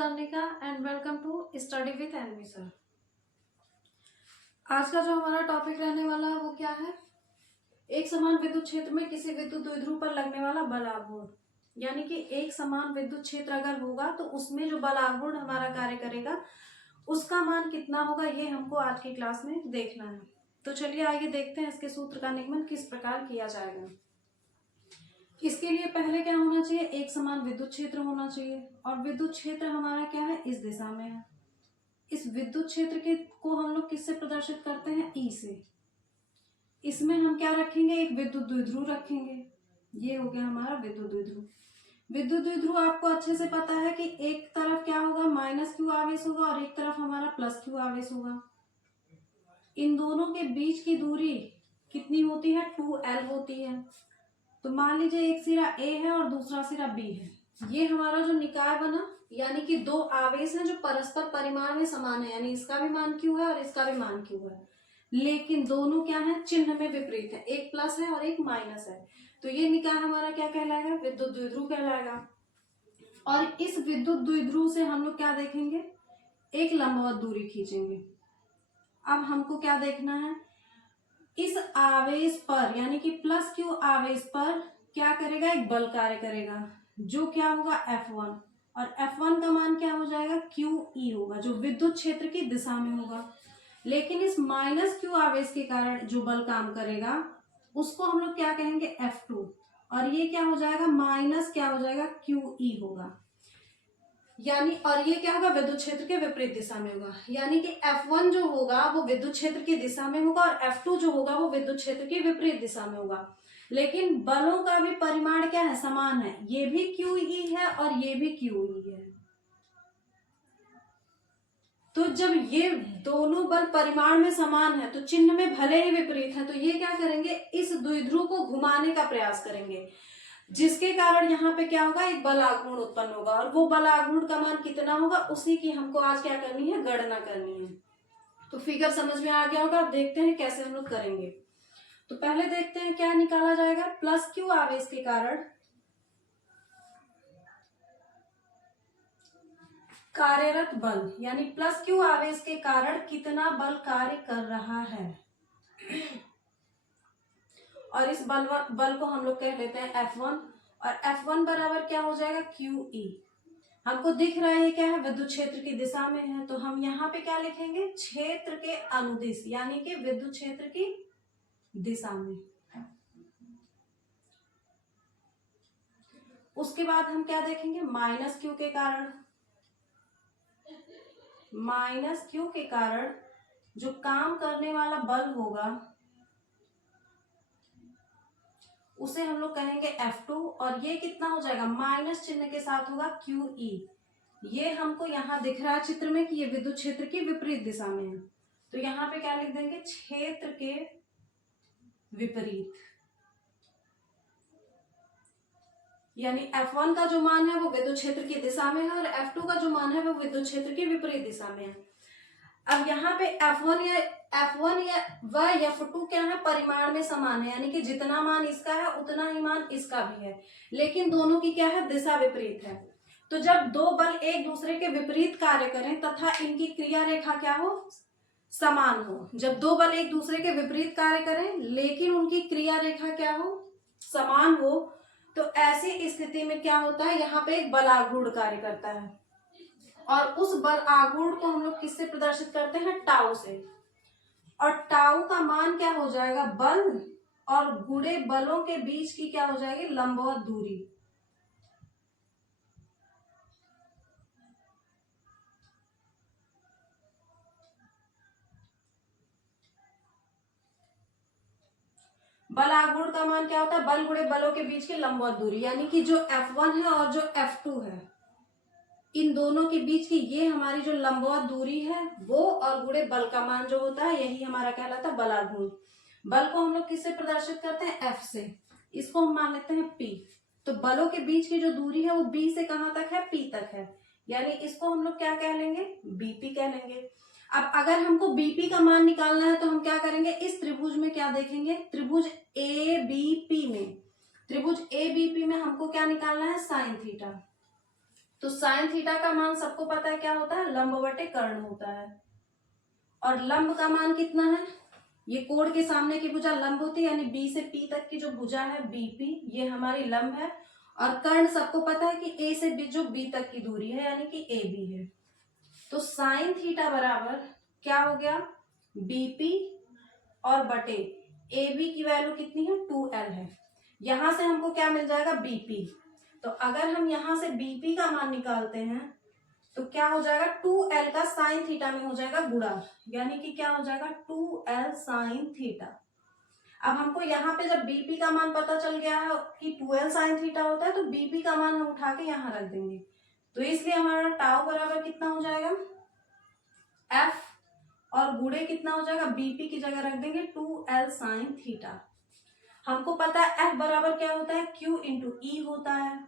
Arnica and welcome to study with NV sir. आज का जो हमारा टॉपिक रहने वाला है वो क्या है? एक समान विद्युत क्षेत्र में किसी विद्युत द्विध्रुव पर लगने वाला बल आघूर्ण, यानी कि एक समान विद्युत क्षेत्र अगर होगा तो उसमें जो बल आघूर्ण हमारा कार्य करेगा उसका मान कितना होगा, ये हमको आज की क्लास में देखना है। तो चलिए आगे देखते हैं इसके सूत्र का निगमन किस प्रकार किया जाएगा। इसके लिए पहले क्या होना चाहिए? एक समान विद्युत क्षेत्र होना चाहिए, और विद्युत क्षेत्र हमारा क्या है? इस दिशा में है। इस विद्युत क्षेत्र के को हम लोग किससे प्रदर्शित करते हैं? ई से। इसमें हम क्या रखेंगे? एक विद्युत द्विध्रुव रखेंगे। ये हो गया हमारा विद्युत द्विध्रुव। विद्युत द्विध्रुव आपको अच्छे से पता है कि एक तरफ क्या होगा? माइनस क्यू आवेश होगा और एक तरफ हमारा प्लस क्यू आवेश होगा। इन दोनों के बीच की दूरी कितनी होती है? 2L होती है। तो मान लीजिए एक सिरा ए है और दूसरा सिरा बी है। ये हमारा जो निकाय बना, यानी कि दो आवेश हैं जो परस्पर परिमाण में समान है, यानी इसका भी मान क्यू है और इसका भी मान क्यू है, लेकिन दोनों क्या है? चिन्ह में विपरीत है। एक प्लस है और एक माइनस है। तो ये निकाय हमारा क्या कहलाएगा? विद्युत द्विध्रुव कहलाएगा। और इस विद्युत द्विध्रुव से हम लोग क्या देखेंगे? एक लंबवत दूरी खींचेंगे। अब हमको क्या देखना है? इस आवेश पर, यानी कि प्लस क्यू आवेश पर क्या करेगा? एक बल कार्य करेगा, जो क्या होगा? F1। और F1 का मान क्या हो जाएगा? QE होगा, जो विद्युत क्षेत्र की दिशा में होगा। लेकिन इस माइनस क्यू आवेश के कारण जो बल काम करेगा उसको हम लोग क्या कहेंगे? F2। और ये क्या हो जाएगा? माइनस क्या हो जाएगा? QE होगा। यानी और ये क्या होगा? विद्युत क्षेत्र के विपरीत दिशा में होगा। यानी कि F1 जो होगा वो विद्युत क्षेत्र की दिशा में होगा और F2 जो होगा वो विद्युत क्षेत्र की विपरीत दिशा में होगा। लेकिन बलों का भी परिमाण क्या है? समान है। ये भी QE है और ये भी QE है। तो जब ये दोनों बल परिमाण में समान है तो चिन्ह में भले ही विपरीत है, तो ये क्या करेंगे? इस द्विध्रुव को घुमाने का प्रयास करेंगे, जिसके कारण यहाँ पे क्या होगा? एक बल आघूर्ण उत्पन्न होगा। और वो बल आघूर्ण का मान कितना होगा? उसी की हमको आज क्या करनी है? गणना करनी है। तो फिगर समझ में आ गया होगा। अब देखते हैं कैसे हम लोग करेंगे। तो पहले देखते हैं क्या निकाला जाएगा। प्लस क्यू आवेश के कारण कार्यरत बल, यानी प्लस क्यू आवेश के कारण कितना बल कार्य कर रहा है, और इस बल को हम लोग कह लेते हैं F1। और F1 बराबर क्या हो जाएगा? QE। हमको दिख रहा है ये क्या है? विद्युत क्षेत्र की दिशा में है, तो हम यहाँ पे क्या लिखेंगे? क्षेत्र के अनुदिश, यानी कि विद्युत क्षेत्र की दिशा में। उसके बाद हम क्या देखेंगे? माइनस क्यू के कारण, माइनस क्यू के कारण जो काम करने वाला बल होगा उसे हम लोग कहेंगे F2। और ये कितना हो जाएगा? माइनस चिन्ह के साथ होगा QE। ये हमको यहाँ दिख रहा है चित्र में कि ये विद्युत क्षेत्र की विपरीत दिशा में है, तो यहाँ पे क्या लिख देंगे? क्षेत्र के विपरीत। यानी F1 का जो मान है वो विद्युत क्षेत्र की दिशा में है और F2 का जो मान है वो विद्युत क्षेत्र की विपरीत दिशा में है। अब यहाँ पे F1 या F2 क्या है? परिमाण में समान है, यानी कि जितना मान इसका है उतना ही मान इसका भी है, लेकिन दोनों की क्या है? दिशा विपरीत है। तो जब दो बल एक दूसरे के विपरीत कार्य करें तथा इनकी क्रिया रेखा क्या हो? समान हो। जब दो बल एक दूसरे के विपरीत कार्य करें लेकिन उनकी क्रिया रेखा क्या हो? समान हो, तो ऐसी स्थिति में क्या होता है? यहाँ पे एक बल आघूर्ण कार्य करता है, और उस बल आघूर्ण को हम लोग किससे प्रदर्शित करते हैं? टाउ से। और टाउ का मान क्या हो जाएगा? बल और गुणे बलों के बीच की क्या हो जाएगी? लंबवत दूरी। बल आघूर्ण का मान क्या होता है? बल गुणे बलों के बीच की लंबवत दूरी, यानी कि जो F1 है और जो F2 है, इन दोनों के बीच की ये हमारी जो लंबवत दूरी है वो, और गुणे बल का मान जो होता है, यही हमारा कहलाता है बल आघूर्ण। बल को हम लोग किससे प्रदर्शित करते हैं? F से। इसको हम मान लेते हैं P। तो बलों के बीच की जो दूरी है वो B से कहां तक है? P तक है, यानी इसको हम लोग क्या कह लेंगे? BP कह लेंगे। अब अगर हमको BP का मान निकालना है तो हम क्या करेंगे? इस त्रिभुज में क्या देखेंगे? त्रिभुज ABP में, त्रिभुज ABP में हमको क्या निकालना है? Sine theta. तो साइन थीटा का मान सबको पता है क्या होता है, लंब बटे कर्ण होता है। और लंब का मान कितना है, ये कोण के सामने की भुजा लंब होती है, यानी बी से पी तक की जो भुजा है बीपी, ये हमारी लंब है। और कर्ण सबको पता है कि ए से बी जो बी तक की दूरी है यानी कि ए बी है। तो साइन थीटा बराबर क्या हो गया, बीपी और बटे ए बी की वैल्यू कितनी है, 2l है। यहां से हमको क्या मिल जाएगा, बीपी। तो अगर हम यहां से बीपी का मान निकालते हैं तो क्या हो जाएगा, 2l का साइन थीटा में हो जाएगा गुणा, यानी कि क्या हो जाएगा 2l साइन थीटा। अब हमको यहाँ पे जब बीपी का मान पता चल गया है कि 2l साइन थीटा होता है, तो बीपी का मान हम उठा के यहाँ रख देंगे। तो इसलिए हमारा टाउ बराबर कितना हो जाएगा, f, और गुणे कितना हो जाएगा, बीपी की जगह रख देंगे 2l साइन थीटा। हमको पता है f बराबर क्या होता है, q इंटू ई होता है।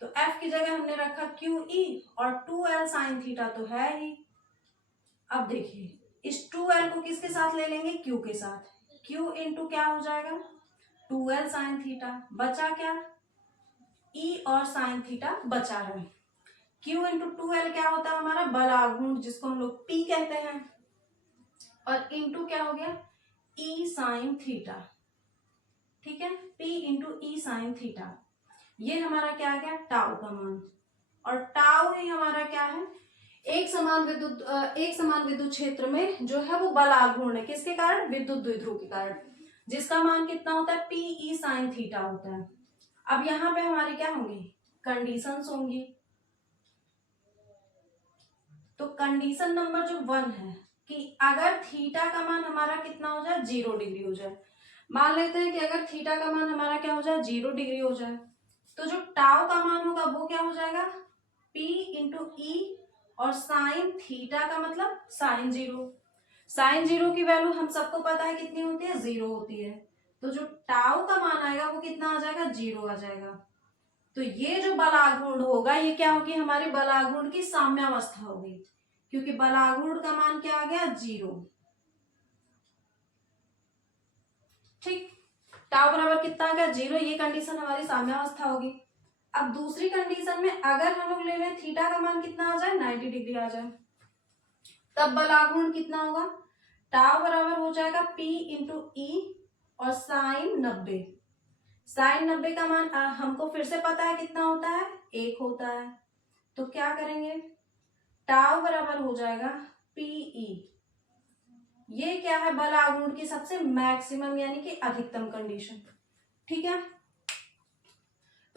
तो f की जगह हमने रखा QE और 2l साइन थीटा तो है ही। अब देखिए इस 2l को किसके साथ ले लेंगे, Q के साथ। Q इंटू क्या हो जाएगा, 2l साइन थीटा, बचा क्या, E और साइन थीटा बचा है। Q इंटू 2l क्या होता है हमारा बलाघूर्ण, जिसको हम लोग P कहते हैं। और इंटू क्या हो गया, E साइन थीटा, ठीक है, P into E sine theta. ये हमारा क्या आ गया, टाउ का मान। और टाउ ही हमारा क्या है, एक समान विद्युत क्षेत्र में जो है वो बलाघूर्ण है, किसके कारण, विद्युत द्विध्रुव के कारण, जिसका मान कितना होता है, PE साइन थीटा होता है। अब यहाँ पे हमारी क्या होंगी, कंडीशंस होंगी। तो कंडीशन नंबर जो 1 है कि अगर थीटा का मान हमारा कितना हो जाए, 0 डिग्री हो जाए। मान लेते हैं कि अगर थीटा का मान हमारा क्या हो जाए, 0 डिग्री हो जाए, तो जो टाउ का मान होगा वो क्या हो जाएगा, P इंटू ई, और साइन थीटा का मतलब साइन 0। साइन 0 की वैल्यू हम सबको पता है कितनी होती है, 0 होती है। तो जो टाउ का मान आएगा वो कितना आ जाएगा, 0 आ जाएगा। तो ये जो बलाघूर्ण होगा ये क्या होगी, हमारी बलाघूर्ण की साम्यावस्था होगी, क्योंकि बलाघूर्ण का मान क्या आ गया, 0। ठीक, टाउ बराबर कितना आ गया, 0। ये कंडीशन हमारी साम्यावस्था होगी। अब दूसरी कंडीशन में अगर हम लोग ले लें थीटा का मान कितना आ जाए, 90 डिग्री आ जाए, तब बलाघूर्ण कितना होगा, टाउ बराबर हो जाएगा P इंटू ई और साइन 90। साइन 90 का मान हमको फिर से पता है कितना होता है, 1 होता है। तो क्या करेंगे, टाउ बराबर हो जाएगा PE। ये क्या है, बलाघूर्ण की सबसे मैक्सिमम यानी कि अधिकतम कंडीशन। ठीक है,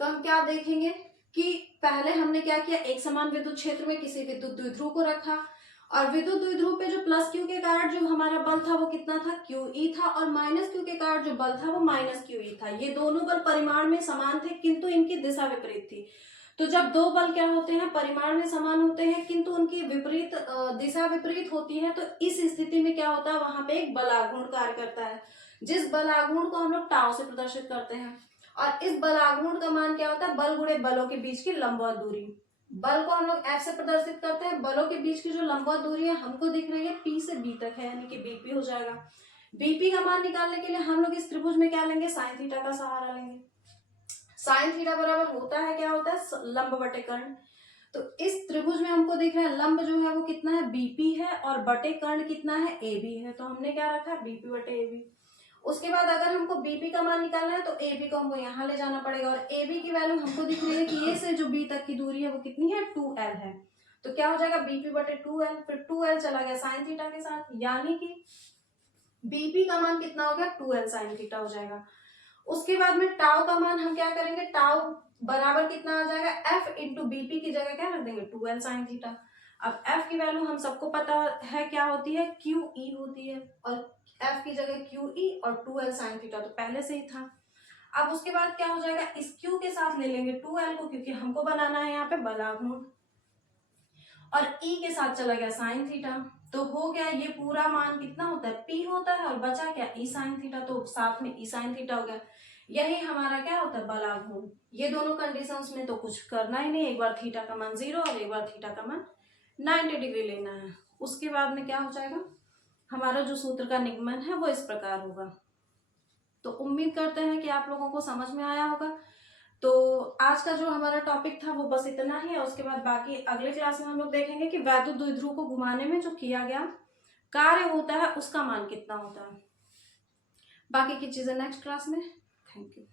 तो हम क्या देखेंगे कि पहले हमने क्या किया, एक समान विद्युत क्षेत्र में किसी विद्युत द्विध्रुव को रखा, और विद्युत द्विध्रुव पे जो प्लस क्यू के कारण जो हमारा बल था वो कितना था, QE था, और माइनस क्यू के कारण जो बल था वो माइनस QE था। ये दोनों बल परिमाण में समान थे किंतु इनकी दिशा विपरीत थी। तो जब दो बल क्या होते हैं, परिमाण में समान होते हैं किंतु उनकी विपरीत दिशा विपरीत होती है, तो इस स्थिति में क्या होता है, वहां पे एक बलाघूर्ण कार्य करता है, जिस बलाघूर्ण को हम लोग टाउ से प्रदर्शित करते हैं। और इस बलाघूर्ण का मान क्या होता है, बल गुणे बलों के बीच की लंबवत दूरी। बल को हम लोग F से प्रदर्शित करते हैं, बलों के बीच की जो लंबवत दूरी है हमको दिख रही है P से B तक है, यानी कि BP हो जाएगा। BP का मान निकालने के लिए हम लोग इस त्रिभुज में क्या लेंगे, साइन थीटा का सहारा लेंगे। साइन थीटा बराबर होता है, क्या होता है, लंब बटे कर्ण। तो इस त्रिभुज में हमको दिख रहा है लंब जो है वो कितना है, BP है, और बटे कर्ण कितना है, AB है। तो हमने क्या रखा है, BP बटे AB। उसके बाद अगर हमको बीपी का मान निकालना है तो AB को हमको यहाँ ले जाना पड़ेगा, और AB की वैल्यू हमको दिख रही है कि A से जो B तक की दूरी है वो कितनी है, 2l है। तो क्या हो जाएगा, BP बटे 2l, फिर 2l चला गया साइन थीटा के साथ, यानी कि BP का मान कितना हो गया, 2l साइन थीटा हो जाएगा। उसके बाद में टाउ का मान हम क्या करेंगे, टाउ बराबर कितना आ जाएगा, F इंटू BP की जगह क्या रख देंगे, 2l साइन थीटा। अब F की वैल्यू हम सबको पता है क्या होती है, QE होती है, और F की जगह QE और 2l साइन थीटा तो पहले से ही था। अब उसके बाद क्या हो जाएगा, इस Q के साथ ले लेंगे 2l को, क्योंकि हमको बनाना है यहाँ पे बलाघूर्ण, और E के साथ चला गया साइन थीटा। तो हो गया, ये पूरा मान कितना होता है, P होता है, और बचा क्या, E साइन थीटा, तो साथ में E साइन थीटा हो गया। यही हमारा क्या होता है, बलाघूर्ण। ये दोनों कंडीशंस में तो कुछ करना ही नहीं, एक बार थीटा का मान 0 और एक बार थीटा का मान 90 डिग्री लेना है। उसके बाद में क्या हो जाएगा, हमारा जो सूत्र का निगमन है वो इस प्रकार होगा। तो उम्मीद करते हैं कि आप लोगों को समझ में आया होगा। तो आज का जो हमारा टॉपिक था वो बस इतना ही है। उसके बाद बाकी अगले क्लास में हम लोग देखेंगे कि वैद्युत द्विध्रुव को घुमाने में जो किया गया कार्य होता है उसका मान कितना होता है। बाकी की चीजें नेक्स्ट क्लास में। Thank you.